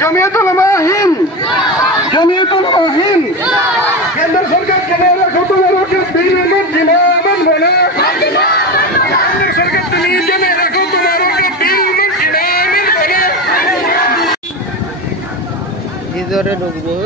জমিয়তুল উলামা হিন্দ কেন্দ্র সরকার জেনে রাখো তোমার বিল মঞ্জিনা মানবো না। কেন্দ্র সরকার তুমি জেনে রাখো তোমার বিল মঞ্জিনা মানবো না। ভিতরে ঢুকবো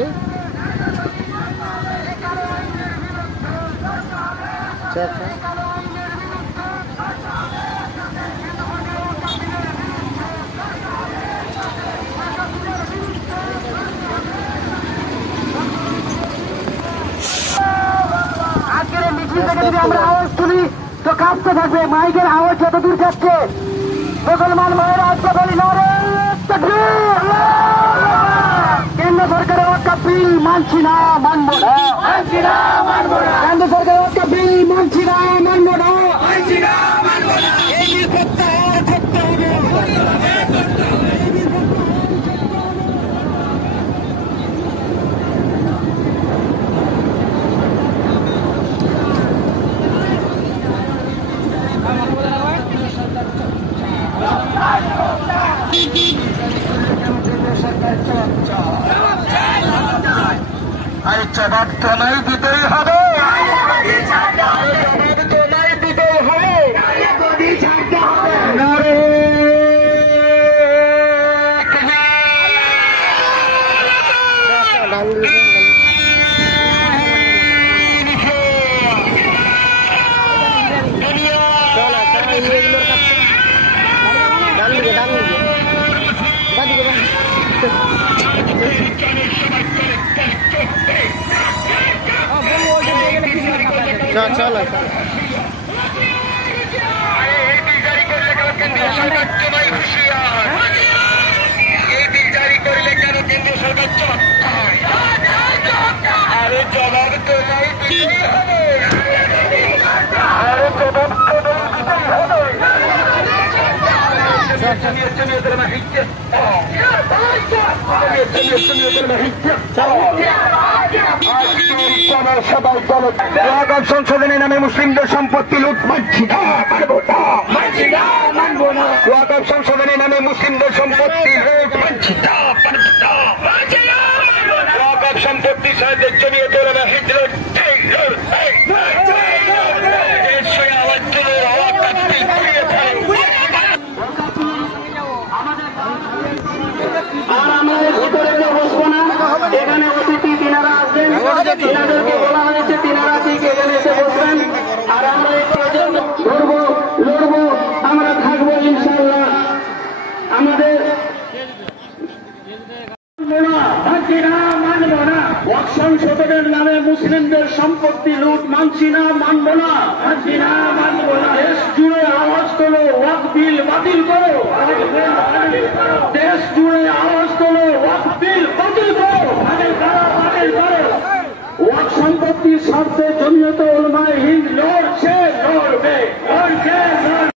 আমরা আওয়াজ তুলি তো কাঁপতে থাকবে। মাইকের আওয়াজ যত দূর যাচ্ছে মুসলমান ভাইয়েরা আজকে বলি কেন্দ্র সরকারের একটা বিল মানছি না মানবো না। কেন্দ্র সরকারের একটা বিল মানছি না মানবো না। জবাব তোমায় দিতেই হবে, তোমায় দিতেই হবে। চলো এই বিল জারি করলে কেন কেন্দ্রীয় সরকার তোমায় হুঁশিয়ার, এই বিল জারি করলে কেন কেন্দ্রীয় সরকার চমৎকার। আরে জবাব তোমায় দিতেই হবে, আরে জবাব তোমায় দিতেই হবে। সংশোধনের নামে মুসলিমদের সম্পত্তি লুট মানছি না মানবো না। ওয়াকফ সংশোধনের নামে মুসলিমদের সম্পত্তি লুট মানছি না ওয়াকফ সম্পত্তি সাহায্যের জমিয়তুল উলামা হিন্দ আর আমরা ভিতরে বসবো না। এখানে অতিথি তিনারা আসবেন, তিনাদেরকে বলা হয়েছে তিনারা ঠিক এখানে এসে বসবেন। আর আমরা লড়বো, আমরা থাকবো ইনশাআল্লাহ। আমাদের মানবো না। ওয়াকফ সংশোধনের নামে মুসলিমদের সম্পত্তি লুট মানছি না মানবো না। দেশ জুড়ে আওয়াজ তোলো, ওয়াকফ বিল বাতিল করো। দেশ জুড়ে আওয়াজ তোলো, ওয়াকফ বিল বাতিল করো। ওয়াকফ সম্পত্তির স্বার্থে জমিয়তুল উলামা হিন্দ